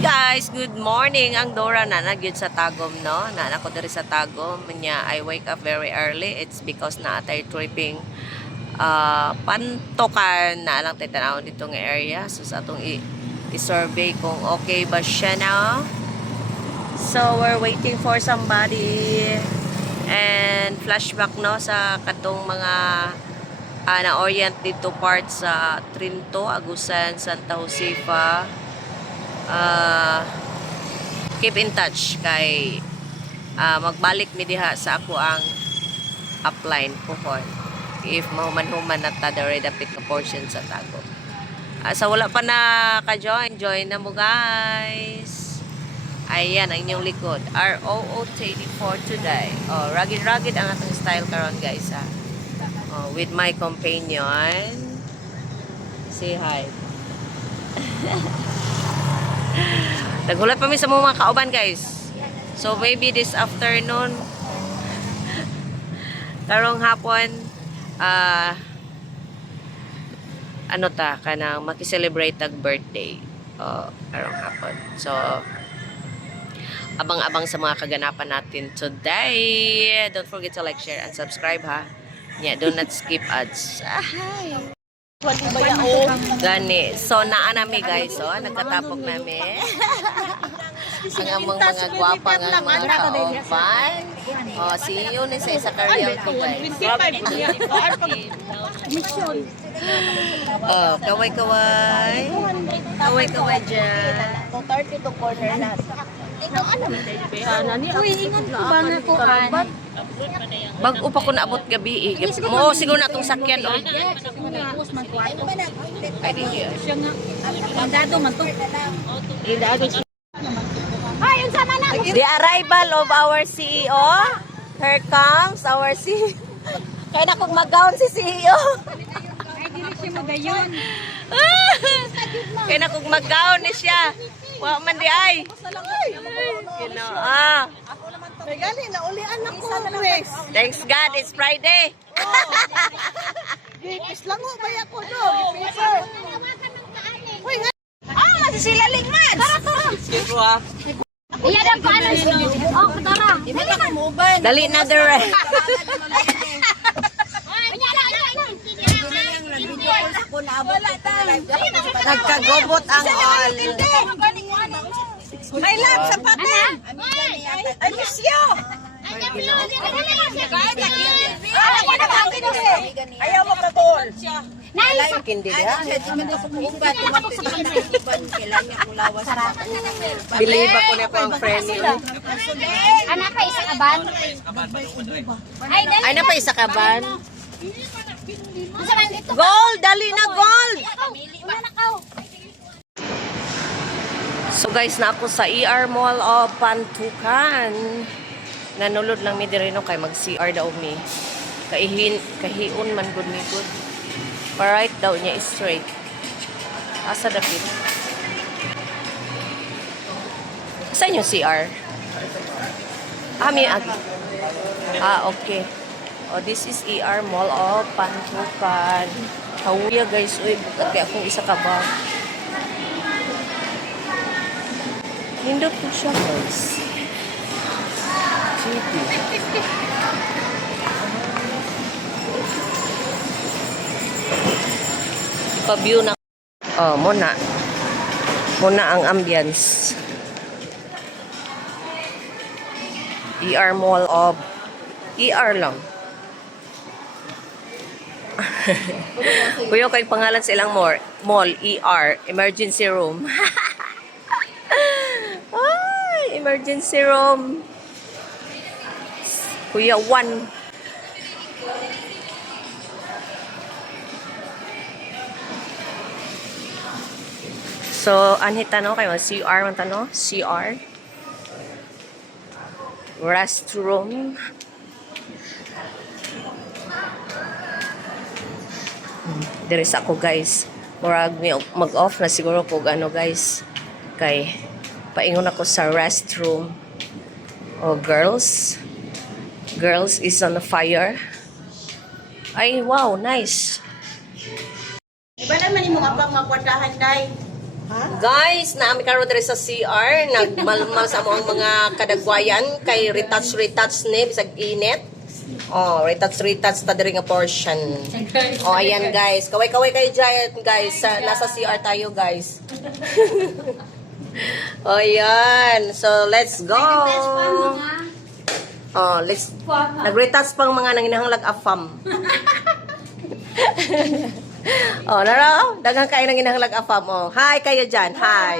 Guys, good morning. Ang Dora na nagyud sa Tagum, no? Na ako diri sa Tagum. Nya I wake up very early. It's because na atay tripping pantokan na lang tayo tanawon dito ng area. So sa atong i-survey kung okay ba siya na. So we're waiting for somebody. And flashback, no, sa katong mga na-orient dito part sa Trinto, Agusan, Santa Josefa. Keep in touch kay magbalik mi diha sa ako ang upline pohon if mahuman-human na ta dere dapit ka portion sa Tagum. Sa wala pa na ka-join na mo guys. Ayan ang inyong likod, ROO34 today. Rugged ang atong style karon guys ha. With my companion. Say hi. Nagulat pa mi sa mga kauban guys. So maybe this afternoon karong hapon ano ta kanang maki-celebrate tag birthday karong hapon. So abang-abang sa mga kaganapan natin today. Don't forget to like, share and subscribe ha. Yeah, do not skip ads. Hi. Gani. So, naa nami guys. So, nagkatapok nami. Ang among mga gwapa nga mga kaoban. See you ni sa isa karaoke guys. Kaway-kaway. Kaway-kaway dyan. 30 to corner na. Uy, ingon ko ba na ko an? Bag-o pa ko naabot gabi eh. Mo siguro na itong sakyan. Ay, di siya nga. Mandado man to. Ay, unsa man na? The arrival of our CEO. Here comes our CEO. Kaya na kung mag-gown si CEO. Ay, dili siya magayon. Kaya na kung mag-gown ni siya. Wa man di ay. Gali na ulian ako. Thanks God, it's Friday. Gipis lang mo baya ko do. Gipisan. Hoy, Masisilaling man. Iya dan paano siya? Oh, tara. Dali na dire. Nagkagobot ang all. my love sa patin. I miss you. Ayaw mo katol. Kindi dia. Believe ako na ko ang friend niyo. Anak pa isa kaban. Ay na pa isa ka ban? Unsa man dito? Gold, dali na gold. So guys, na ako sa ER Mall of Pantukan. Nanulod lang mi diri no kay mag-CR daw mi. Kahiun man gud mi gud. Right daw niya straight. Asa dapit? Saan yung CR? May agi. Okay. This is ER Mall of Pantukan. Kawuya guys, uy, bukat kaya akong isa ka ba? Hindot po siya guys. GP. Pa-view na. Muna ang ambience. ER Mall of ER lang. Kuya, kay pangalan sa ilang mall, ER, emergency room. Ay, emergency room. Kuya, 1. So, anhit tanong kayo, CR man tanong? CR? Restroom. Diri sa ako guys. Murag mag-off na siguro ko ano guys. Kay paingon ako sa restroom. Oh, girls. Girls is on fire. Ay, wow, nice. Iba naman yung mga pang magkwartahan, day. Guys, naami karon diri sa CR, nagmalmal sa mo ang mga kadagwayan kay retouch ni bisag init. Oh, retouch ta diri nga portion. Oh, ayan guys. Kaway-kaway kayo dyan, guys. Nasa CR tayo, guys. Oh, ayan. So, let's go. Oh, let's nag-retouch pang mga nanginahanglag afam. Oh, naro, dagang kayo nanginahanglag afam. Oh, hi kayo dyan. Hi.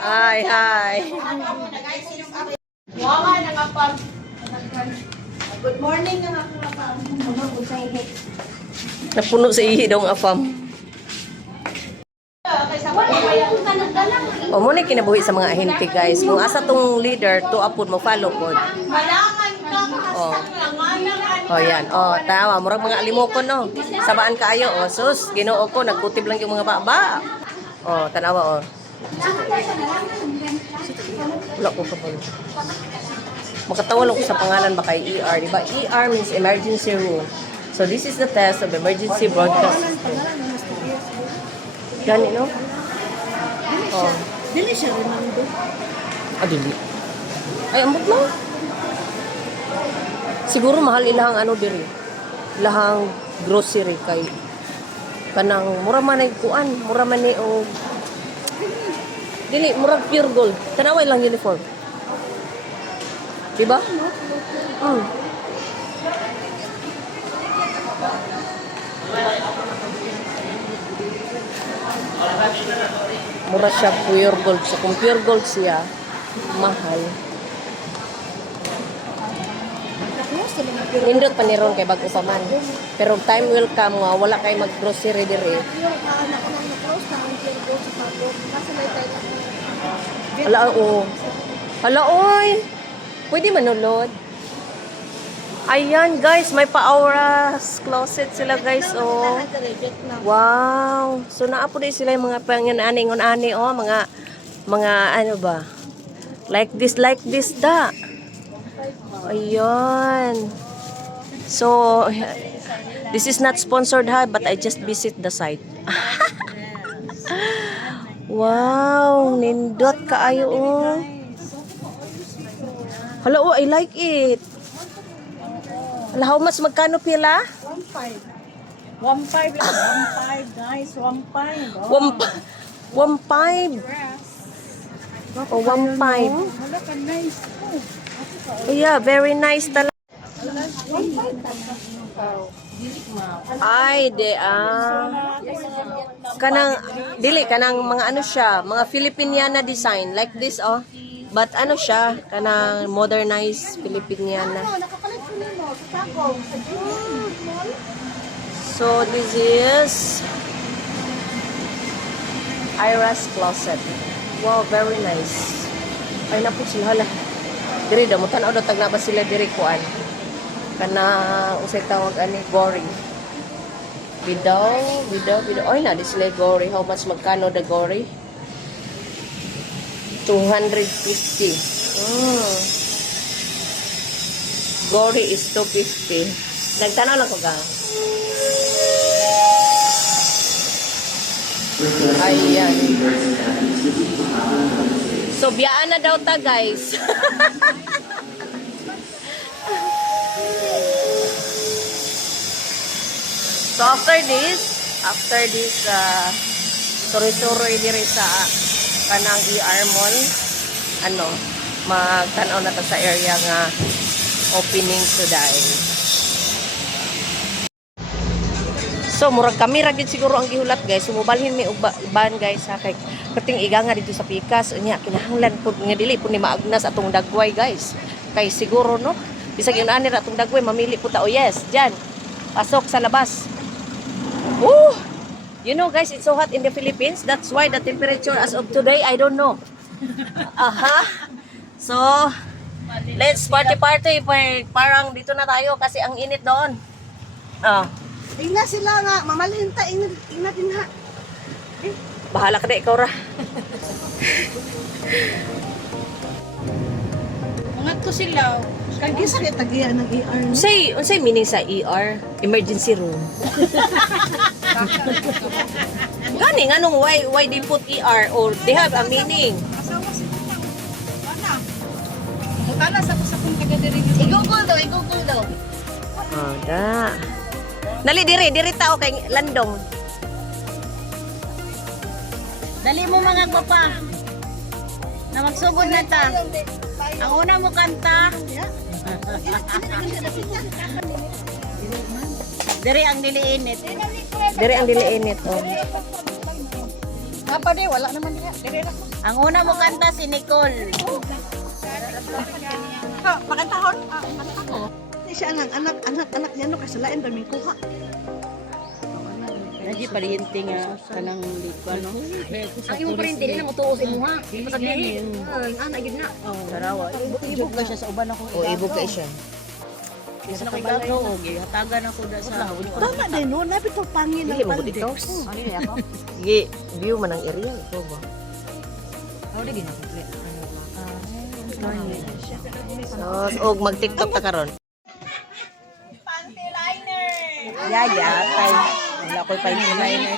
Hi. Wala na nga pang. Good morning na nga pang. Napuno sa ihi daw ang afam. O mo na kinabuhi sa mga ahente guys. Kung asa tong leader, to apod mo follow pod. Malangan ka, kasang Oh yan. Oh, tawa murag mga alimokon no. Sabaan kaayo oh. Sus, Ginoo ko nagkutib lang yung mga baba. Oh, tanawa oh. Wala ko pa po. Makatawa lang ko sa pangalan ba kay ER, di ba? ER means emergency room. So this is the test of emergency broadcast system. Gani no? Oh. Dili siya rin doon. Dili. Ay, ambot mo. Siguro mahal ilahang ano diri. Ilahang grocery kay kanang mura man ay kuan, mura man ni og dili murag pure gold. Tanaway lang uniform. Diba? Mura siya pure gold. So kung pure gold siya, mahal. Nindot pa ni ron kay bag upaman. Pero time will come nga wala kay mag-grocery diri. Hala o. Hala oy. Pwede manulod. Ayan guys, may pa-auras closet sila guys oh. Wow. So naapo din sila yung mga panginani-ani oh, mga ano ba? Like this da. Ayan. So this is not sponsored ha, but I just visit the site. Wow, nindot kaayo oh. Hala oh, I like it. Hala, how much magkano pila? 1.5 guys, 1.5. 1.5. Oh, 1.5. Wala ka nice. Oh, yeah, very nice talaga. Ay, kanang dili kanang mga ano siya, mga Filipiniana design like this oh. But ano siya, kanang modernized Filipiniana. So this is Ira's closet. Wow, very nice. Ay napo sila hala. Diri daw mo tan-aw daw tag na ba sila diri kuan. Kana usay tawag ani gory. Bidaw. Oy na di sila gory. How much magkano the gory? 250. Gory is 250. Nagtanaw lang ko ga. Ayan. So, biyaan na daw ta, guys. So, after this, suri-suri diri sa kanang ER Mall, magtanaw na ta sa area nga opening today. So, murag kami ragid siguro ang gihulat guys. Sumubalhin mi uban guys ha kay kating iga nga dito sa Pikas unya kinahanglan pud nga dili pud ni maagnas atong dagway guys. Kay siguro no, bisag yun ani ra atong dagway mamili pud ta. Oh yes, diyan. Pasok sa labas. You know guys, it's so hot in the Philippines. That's why the temperature as of today, I don't know. So, let's party. Parang dito na tayo kasi ang init doon. Ingna sila nga, mamalinta, ingna din ha. Bahala ka na, ikaw ra. Mga to sila. Kagi sa tagiya ng ER. Unsay meaning sa ER? Emergency room. Gani nga nung why they put ER or they have a meaning. Asawa si Tita. Wala. Mutala sa kung taga-diri. I-google daw. Oh, da. Dali diri tao kay landong. Dali mo mga papa. Na magsugod na ta. Ang una mo kanta. Diri ang diliinit. Diri ang diliinit oh. Apa di, wala naman niya. Diri na. Ang una mo kanta si Nicole. Ha, pakantahon. Kanta ko. Hindi siya anak niya no kasi lain ba may kuha. Naji palihinti nga kanang likwa no. Ang imong parente din na motuos imo ha. Di pa sabihin. Ay, ana gid na. Sarawa. Ibog ka siya sa uban ako. O ibog ka siya. Isa na koy gato og hatagan ako da sa. Tama din no, nabi to pangin Dili ng mo pandik. dito. Sige, view man ang area ito ba. So, og mag-TikTok ta karon. Yaya tay. Wala koy pa liner.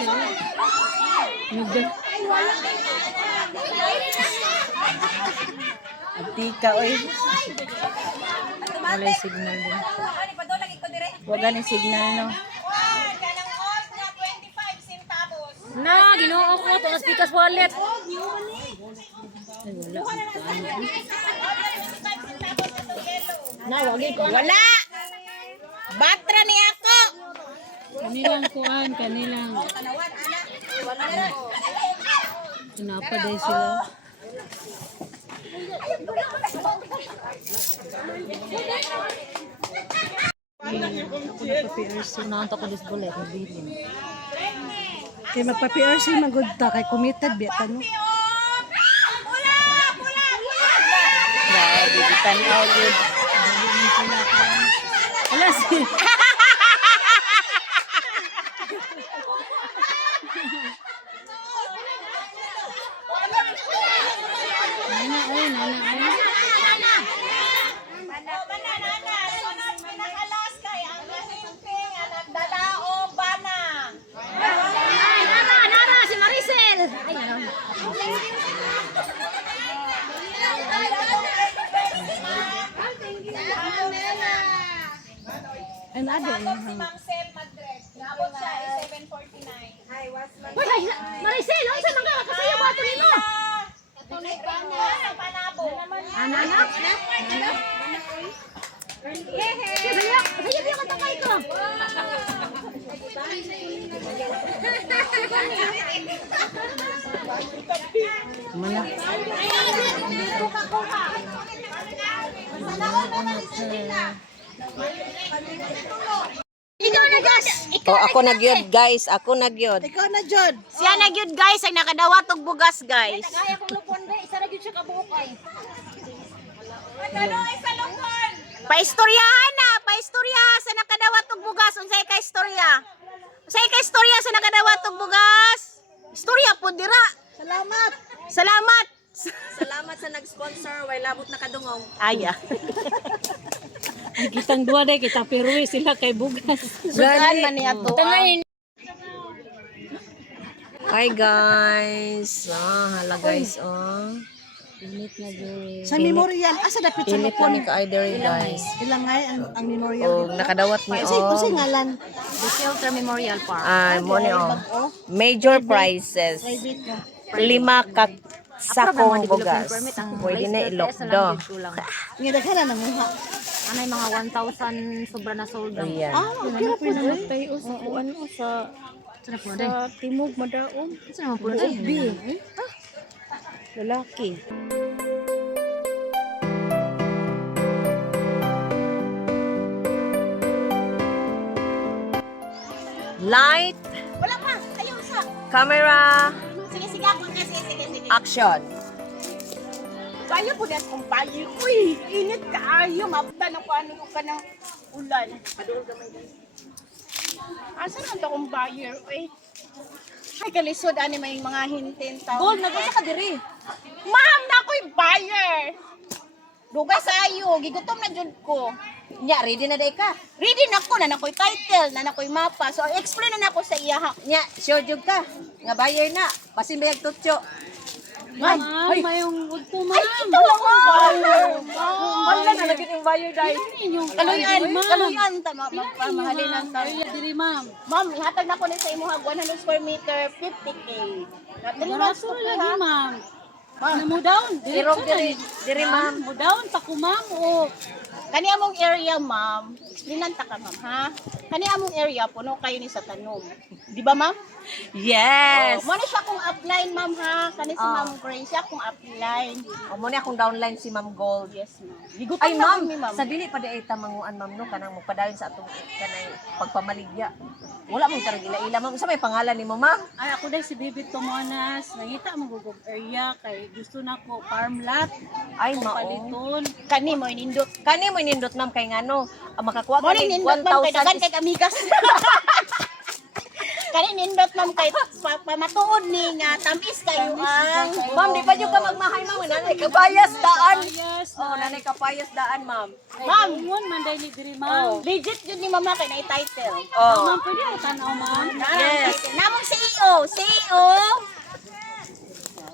Abtika oy. Wala yung signal din. Wag ni signal no. Na, ginoo ko to na speakers wallet. Na, wagi ko. Wala. Batra ni ako. Kanilang. Kenapa dahil sila? Nanto ko disbole, nabilin. Kay magpa-PRC magud ta kay committed biya no. Grabe, tanaw gud. Wala si. Nara, si Maricel. Ay, ano. Ano ado no. Hoy, Maricel, ano sa mga kasayo ba ito nimo? Ana. Sige, katakay ko. Mana? Ikaw na gas. Oh, ako nagyod guys, ako nagyod. Ikaw na Jod. Siya na gyud guys ay nakadawat og bugas guys. Kaya kong lupon ba, isa na gyud siya kabukay. Paistoryahan na, paistorya sa nakadawat og bugas unsay ka istorya? Unsay ka istorya sa nakadawat og bugas? Istorya pud dira. Salamat. Salamat. Salamat sa nag-sponsor, way labot na kadungong. Aya. Kitang duwa day kita pero sila kay bugas. Sudan man ni ato. Hi guys. Hala guys, oh. Init na gyud. Sa memorial asa dapit sa Init lupon. kami ka-either guys. Ilang nga ang memorial Oh, dito. nakadawat ni Kasi oh. ngalan. The Shelter Memorial Park. Mo ni oh. Major prizes. 5 ka sakong bugas. Pwede na ilokdo. Nga daghan na muha. Anay mga 1,000 sobra na sold. Ayan. Okay ra po dai. Tayo sa kuan mo sa timog madaon. Saan naman po na siya? Lalaki. Light, Wala pa. Ayaw sa. camera, Sige sige ako kasi sige. action. Kaya po din kung payo. Uy, init kaayo. Mabda na kung ano ka ng ulan. Padul gamay guys. Asa na to kung buyer? Wait. Ay, kalisod, ani may mga hintin tao. Gold, nag-usa ka diri. Ma'am, na ako'y buyer! Dugay sa ayo, gigutom na jud ko. Nya, ready na day ka. Ready na ko, na nako'y title, na nako'y mapa. So, explain na nako sa iya. Nya, sure jud ka. Nga buyer na. Basin bayag tutyo. Ma'am, mayong udto ma'am. Ito lang ang buyer. Wala na lagi yung buyer dahil. Kaluyan, magpamahalinan tayo. Area diri ma'am. Ma'am, ihatag na ko na sa imo 100 square meter, 50K. Garaso lagi ma'am. Mo down. Pero diri ma'am. Mo down pa ko ma'am o Kani among area, ma'am. Explainan ta ka, ma'am, ha? Kani among area, puno kayo ni sa tanom. Di ba, ma'am? Yes. Mo na siya kung upline, ma'am, ha? Kani si Ma'am Grace, siya kung upline. O mo ni akong downline si Ma'am Gold. Yes, ma'am. Gigutom Ay na ma'am, kami, ma'am. sa dili pa di ay tamanguan ma'am no kanang magpadayon sa atong kanay pagpamaligya. Wala mong tarag ila-ila ma'am. Sa may pangalan nimo ma'am? ay ako dai si Bibi Tomonas. Nangita mo gugog area kay gusto na ko farm lot. Ay mao. Paliton. Kani mo, inindot. Kani mo nindot ma'am kay ngano makakuha Mo ka ni ni nindot, ma'am, kay dagan 1,000 kay amigas. Kani nindot, ma'am, kay pamatuod ni nga tamis kayo ang... Ma'am, di pa jud ka magmahay ma'am. Nanay kapayas daan. Yes. Oh, nanay kapayas daan ma'am. Ma'am, Ma'am, manday ni diri ma'am. legit yun ni mama kay na title. Oh. Ma'am, pwede ako tanaw ma'am. Yes. Namong CEO, CEO.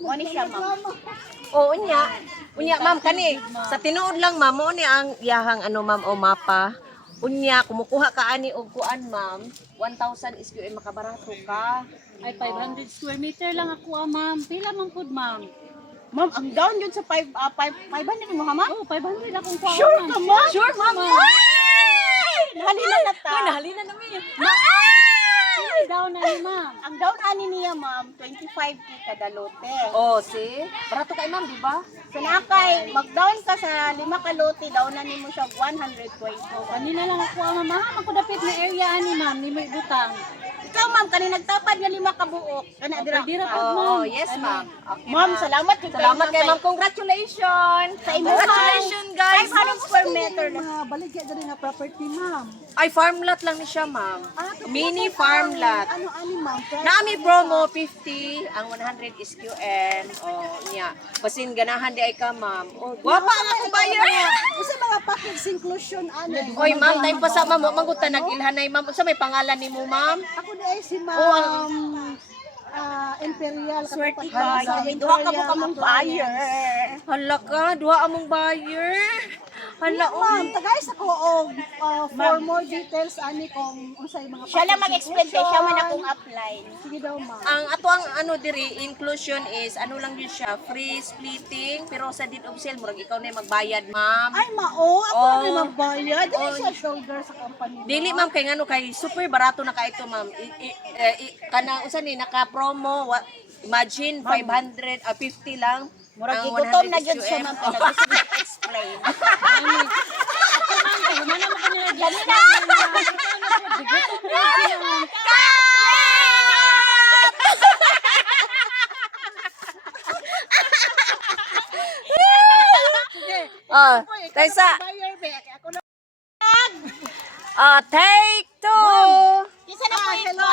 Mo ni siya, ma'am. Oo, unya. Unya, ma'am, kani. Sa tinuod lang, ma'am, mo ni ang yahang ano, ma'am, o mapa. Unya, kumukuha ka ani og kuan, ma'am. 1,000 is yung makabarato ka. Ay 500 square meter lang ako ma'am. Pila man pud ma'am? Ma'am, ang down yun sa 500 mo, ha, ma'am? Oh, 500 akong kuha. Sure ka, ma'am? Sure, ma'am. Halina na ta. Nahalina na mi. Ay, daw na ni ma'am. Ang down ani niya, ma'am, 25K kada lote. Oh, see? Barato kay ma'am, di ba? So nakay, mag-down ka sa 5 ka lote, down na nimo siya 120. Kanina lang ako ma'am. Ma'am, ako dapit na area ani ma'am, ni may butang. Ikaw, ma'am, kani nagtapad nga 5 ka buok. Kana dira. Dira po Oh, ma'am. yes, ma'am. Okay, Ma'am, salamat kay Salamat kay ma'am. Congratulations. Sa imo, Congratulations, guys. 500 square meter na. Baligya diri nga property, ma'am. Ay, farm lot lang ni siya, ma'am. Mini farm lot. Ano ani, ma'am? Nami promo 50, ang 100 is QM. Oh, niya. Basin ganahan di ay ka, ma'am. Oh, gwapa ang akong buyer. Usa mga package inclusion ani. Oy, ma'am, time pa sa ma'am, mangutan nag-ilhanay, ma'am. Sa may pangalan nimo, ma'am? Ako di ay si ma'am Imperial. Swerte ka, duha ka mo kamong buyer. Hala ka, duha among buyer. Hala, Ma'am, tagay sa ko og for more details ani kung unsay mga Siya lang package mag-explain kay siya man inclusion. akong upline. Sige daw, ma'am. ang ato ang ano diri inclusion is ano lang yun siya, free splitting pero sa deed of sale murag ikaw na yung magbayad, ma'am. Ay, mao, ako Oh. na magbayad. Dili siya shoulder sa company. Dili ma'am kay ngano kay super barato na ka ito, ma'am. Kana usa ni naka promo imagine 500 50 lang. Murag Ang igutom 100 na is jud siya, QM. ma'am, kaya gusto niya explain. Mana mo kanila Yan na. Ah, Taysa. Buyer back. Ako na. Take two. Kisa na po Hello.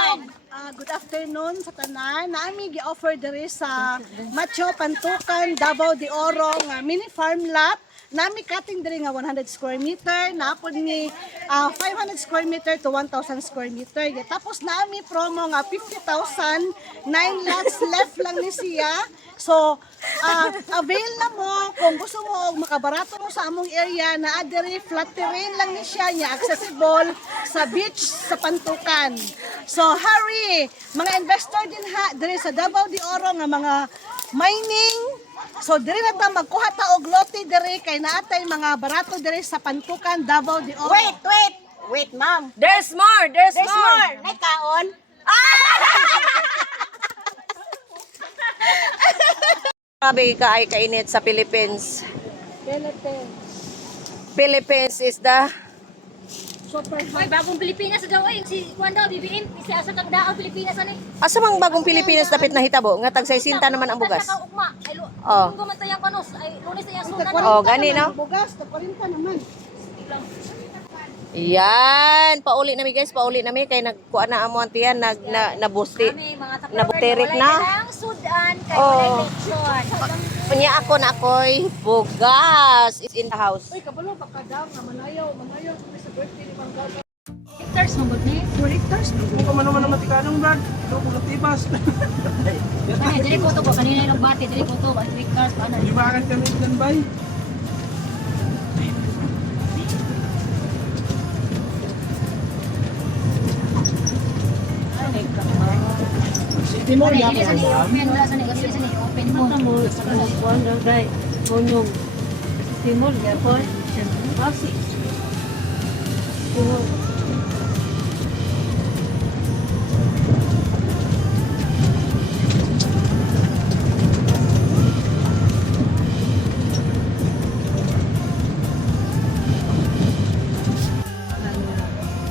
Good afternoon sa tanan. Naami gi-offer diri sa Macho Pantukan, Davao de Oro nga mini farm lot. Nami cutting diri nga 100 square meter, napod ni 500 square meter to 1,000 square meter. Tapos naami promo nga 50,000, 9 lots left lang ni siya. So, avail na mo kung gusto mo og makabarato mo sa among area na diri flat terrain lang ni siya niya, accessible sa beach sa Pantukan. So, hurry! Mga investor din ha, diri sa Davao de Oro nga mga mining. So, diri na ta magkuha ta og lote diri kay naatay mga barato diri sa Pantukan, Davao de Oro. Wait, ma'am. There's more. There's There's more. Nagkaon. Grabe ka ay kainit sa Philippines. Philippines. Philippines is the Super Ay, bagong Pilipinas daw ay si Juan daw BBM, si asa kang daang Pilipinas ani. asa mang bagong Pilipinas dapat nahitabo nga tag 60 naman ang bugas. Sa ugma, ay Oh. lunggo man tayang panos, ay lunes tayang sunan. Oh, gani no? Bugas, 40 naman. Yan, pauli na mi guys, pauli na mi kay nagkuha na amo ang tiyan nabusti. Nabuterik na. Ang sudan kay Oh. election. Punya ako na ako'y bugas is in the house. Uy, kabalo, baka daw, nga manayaw kami sa birthday ni Mang Gaga. Hectares mo gud ni. 4 hectares. Kung ka man naman na matikanong brad, ito kung natibas. Kani dili ko to ko kanina yung bati dili ko to 1 hectares pa na. Ibakan kami ng bay. City Mall Dili yan. sa ni open wala sa ni kasi sa ni open mo. Mo sa kuan dai. Bonyog. Timol gyapon. Pasi.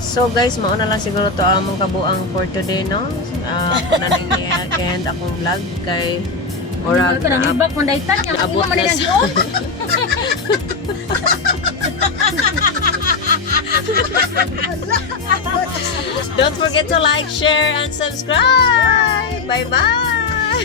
So guys, mauna lang siguro to among kabuang for today, no? Nanay and akong vlog kay Murag Ka nang na ibak kun daytan nya abot imo man na nang sa- gion. Don't forget to like, share, and subscribe. Bye-bye.